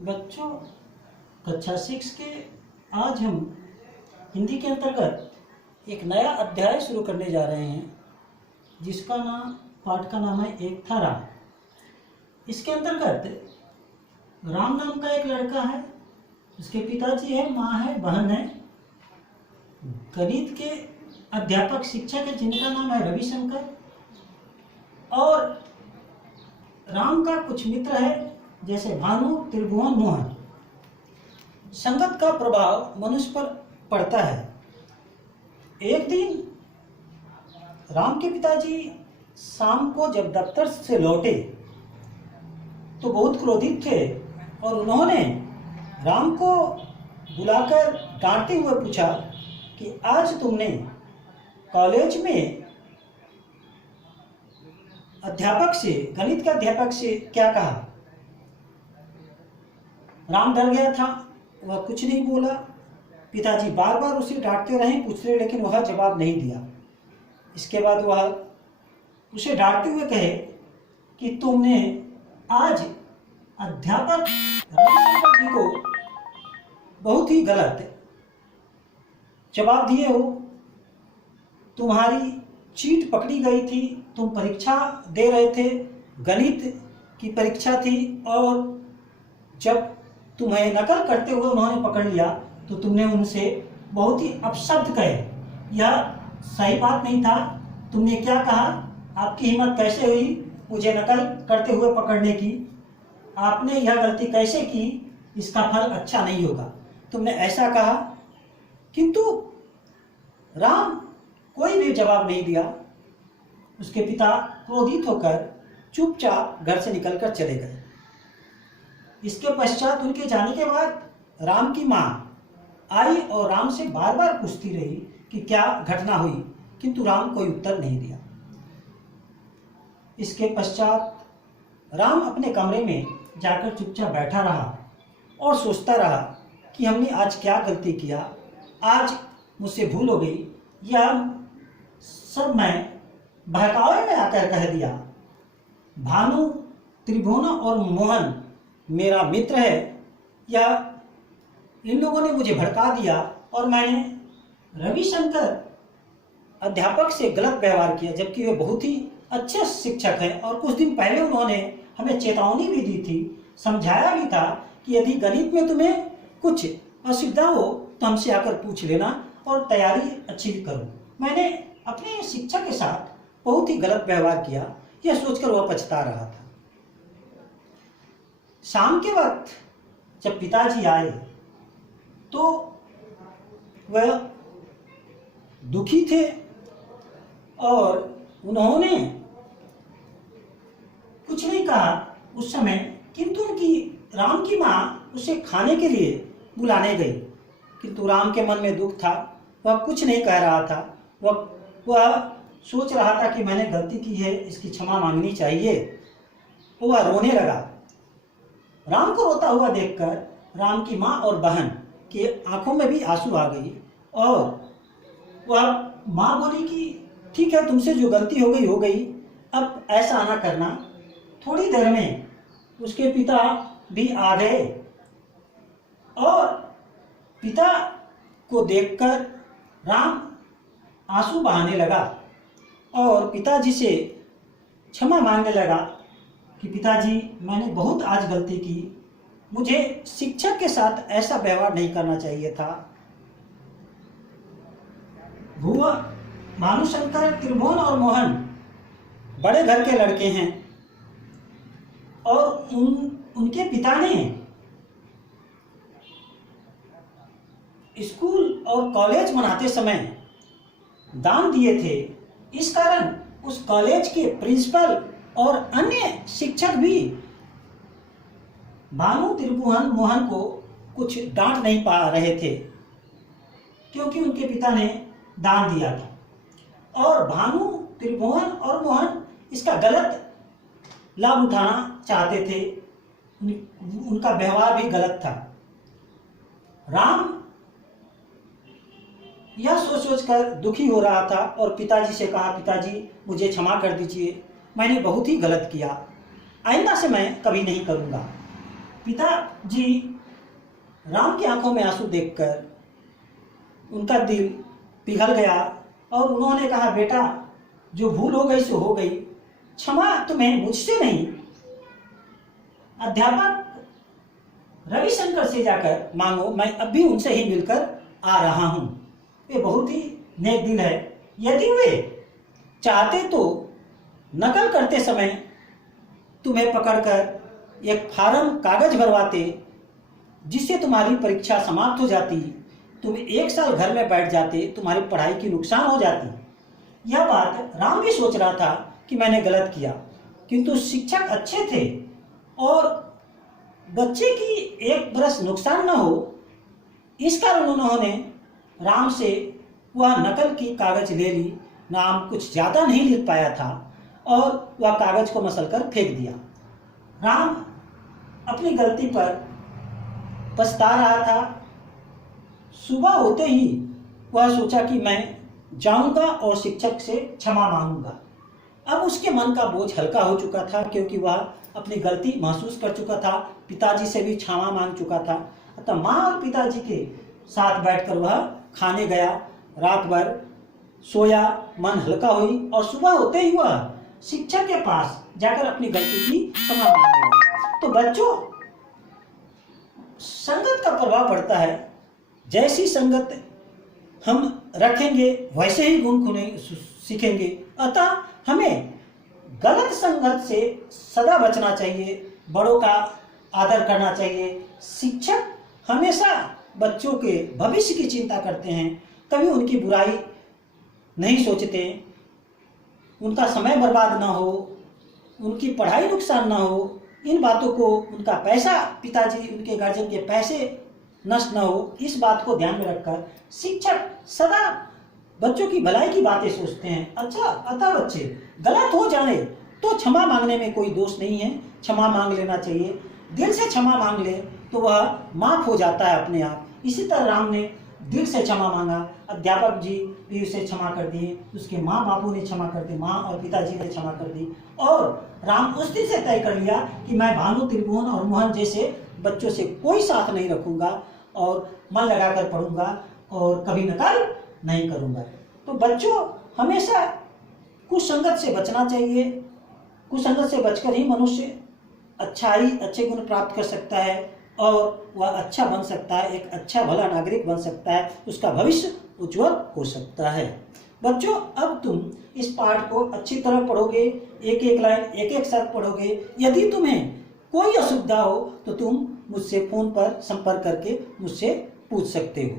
बच्चों, कक्षा 6 के आज हम हिंदी के अंतर्गत एक नया अध्याय शुरू करने जा रहे हैं, जिसका पाठ का नाम है एक था राम। इसके अंतर्गत राम नाम का एक लड़का है, उसके पिताजी है, माँ है, बहन है। गणित के अध्यापक शिक्षक है जिनका नाम है रविशंकर। और राम का कुछ मित्र है जैसे भानु, त्रिभुवन, मोहन। संगत का प्रभाव मनुष्य पर पड़ता है। एक दिन राम के पिताजी शाम को जब दफ्तर से लौटे तो बहुत क्रोधित थे और उन्होंने राम को बुलाकर डांटते हुए पूछा कि आज तुमने कॉलेज में अध्यापक से, गणित के अध्यापक से क्या कहा। राम डर गया था, वह कुछ नहीं बोला। पिताजी बार बार उसे डांटते रहे, पूछते रहे, लेकिन वह जवाब नहीं दिया। इसके बाद वह उसे डांटते हुए कहे कि तुमने आज अध्यापक रविशंकर जी को बहुत ही गलत जवाब दिए हो। तुम्हारी चीट पकड़ी गई थी, तुम परीक्षा दे रहे थे, गणित की परीक्षा थी, और जब तुम्हें नकल करते हुए उन्होंने पकड़ लिया तो तुमने उनसे बहुत ही अपशब्द कहे। यह सही बात नहीं था। तुमने क्या कहा, आपकी हिम्मत कैसे हुई मुझे नकल करते हुए पकड़ने की, आपने यह गलती कैसे की, इसका फल अच्छा नहीं होगा, तुमने ऐसा कहा। किंतु राम कोई भी जवाब नहीं दिया। उसके पिता क्रोधित होकर चुपचाप घर से निकलकर चले गए। इसके पश्चात उनके जाने के बाद राम की माँ आई और राम से बार बार पूछती रही कि क्या घटना हुई, किंतु राम कोई उत्तर नहीं दिया। इसके पश्चात राम अपने कमरे में जाकर चुपचाप बैठा रहा और सोचता रहा कि हमने आज क्या गलती किया, आज मुझसे भूल हो गई, यह सब मैं बहकावे में आकर कह दिया। भानु, त्रिभुवन और मोहन मेरा मित्र है, या इन लोगों ने मुझे भड़का दिया और मैंने रविशंकर अध्यापक से गलत व्यवहार किया, जबकि वे बहुत ही अच्छे शिक्षक हैं। और कुछ दिन पहले उन्होंने हमें चेतावनी भी दी थी, समझाया भी था कि यदि गणित में तुम्हें कुछ असुविधा हो तो हमसे आकर पूछ लेना और तैयारी अच्छी करो। मैंने अपने शिक्षक के साथ बहुत ही गलत व्यवहार किया, यह सोचकर वह पछता रहा था। शाम के वक्त जब पिताजी आए तो वह दुखी थे और उन्होंने कुछ नहीं कहा उस समय, किंतु उनकी राम की माँ उसे खाने के लिए बुलाने गई। किंतु राम के मन में दुख था, वह कुछ नहीं कह रहा था। वह सोच रहा था कि मैंने गलती की है, इसकी क्षमा मांगनी चाहिए। वह रोने लगा। राम को रोता हुआ देखकर राम की माँ और बहन की आंखों में भी आंसू आ गई और वह माँ बोली कि ठीक है, तुमसे जो गलती हो गई, अब ऐसा ना करना। थोड़ी देर में उसके पिता भी आ गए और पिता को देखकर राम आंसू बहाने लगा और पिताजी से क्षमा मांगने लगा कि पिताजी, मैंने बहुत आज गलती की, मुझे शिक्षक के साथ ऐसा व्यवहार नहीं करना चाहिए था। भानुशंकर, त्रिभुवन और मोहन बड़े घर के लड़के हैं और उनके पिता ने स्कूल और कॉलेज बनाते समय दान दिए थे। इस कारण उस कॉलेज के प्रिंसिपल और अन्य शिक्षक भी भानु, त्रिभुवन, मोहन को कुछ डांट नहीं पा रहे थे, क्योंकि उनके पिता ने दान दिया था। और भानु, त्रिभुवन और मोहन इसका गलत लाभ उठाना चाहते थे, उनका व्यवहार भी गलत था। राम यह सोच कर दुखी हो रहा था और पिताजी से कहा, पिताजी मुझे क्षमा कर दीजिए, मैंने बहुत ही गलत किया, आइंदा से मैं कभी नहीं करूँगा। पिताजी राम की आंखों में आंसू देखकर उनका दिल पिघल गया और उन्होंने कहा, बेटा जो भूल हो गई सो हो गई, क्षमा तुम्हें मुझसे नहीं अध्यापक रविशंकर से जाकर मांगो, मैं अब भी उनसे ही मिलकर आ रहा हूं। वे बहुत ही नेक दिल है। यदि वे चाहते तो नकल करते समय तुम्हें पकड़कर एक फार्म कागज भरवाते जिससे तुम्हारी परीक्षा समाप्त हो जाती, तुम 1 साल घर में बैठ जाते, तुम्हारी पढ़ाई की नुकसान हो जाती। यह बात राम भी सोच रहा था कि मैंने गलत किया, किंतु शिक्षक अच्छे थे और बच्चे की 1 बरस नुकसान न हो, इस कारण उन्होंने राम से वह नकल की कागज ले ली। नाम कुछ ज़्यादा नहीं लिख पाया था और वह कागज को मसलकर फेंक दिया। राम अपनी गलती पर पछता रहा था। सुबह होते ही वह सोचा कि मैं जाऊंगा और शिक्षक से क्षमा मांगूंगा। अब उसके मन का बोझ हल्का हो चुका था क्योंकि वह अपनी गलती महसूस कर चुका था, पिताजी से भी क्षमा मांग चुका था। अतः माँ और पिताजी के साथ बैठकर वह खाने गया, रात भर सोया, मन हल्का हुई और सुबह होते ही वह शिक्षक के पास जाकर अपनी गलती की क्षमा मांगने लगा। तो बच्चों, संगत का प्रभाव पड़ता है। जैसी संगत हम रखेंगे वैसे ही गुण सीखेंगे। अतः हमें गलत संगत से सदा बचना चाहिए, बड़ों का आदर करना चाहिए। शिक्षक हमेशा बच्चों के भविष्य की चिंता करते हैं, कभी उनकी बुराई नहीं सोचते, उनका समय बर्बाद ना हो, उनकी पढ़ाई नुकसान ना हो, इन बातों को, उनका पैसा, पिताजी उनके गार्जियन के पैसे नष्ट ना हो, इस बात को ध्यान में रखकर शिक्षक सदा बच्चों की भलाई की बातें सोचते हैं। अच्छा, अतः बच्चे गलत हो जाए तो क्षमा मांगने में कोई दोष नहीं है, क्षमा मांग लेना चाहिए। दिल से क्षमा मांग ले तो वह माफ हो जाता है अपने आप। इसी तरह राम ने दिल से क्षमा मांगा, अध्यापक जी भी उसे क्षमा कर दिए, उसके माँ बापू ने क्षमा कर दी, माँ और पिताजी ने क्षमा कर दी। और राम उस दिन से तय कर लिया कि मैं भानु, त्रिभुवन और मोहन जैसे बच्चों से कोई साथ नहीं रखूंगा और मन लगाकर पढ़ूंगा और कभी नकल नहीं करूंगा। तो बच्चों, हमेशा कुसंगत से बचना चाहिए। कुसंगत से बचकर ही मनुष्य अच्छाई, अच्छे गुण प्राप्त कर सकता है और वह अच्छा बन सकता है, एक अच्छा भला नागरिक बन सकता है, उसका भविष्य उज्जवल हो सकता है। बच्चों, अब तुम इस पाठ को अच्छी तरह पढ़ोगे, एक एक लाइन, एक एक शब्द पढ़ोगे। यदि तुम्हें कोई असुविधा हो तो तुम मुझसे फोन पर संपर्क करके मुझसे पूछ सकते हो।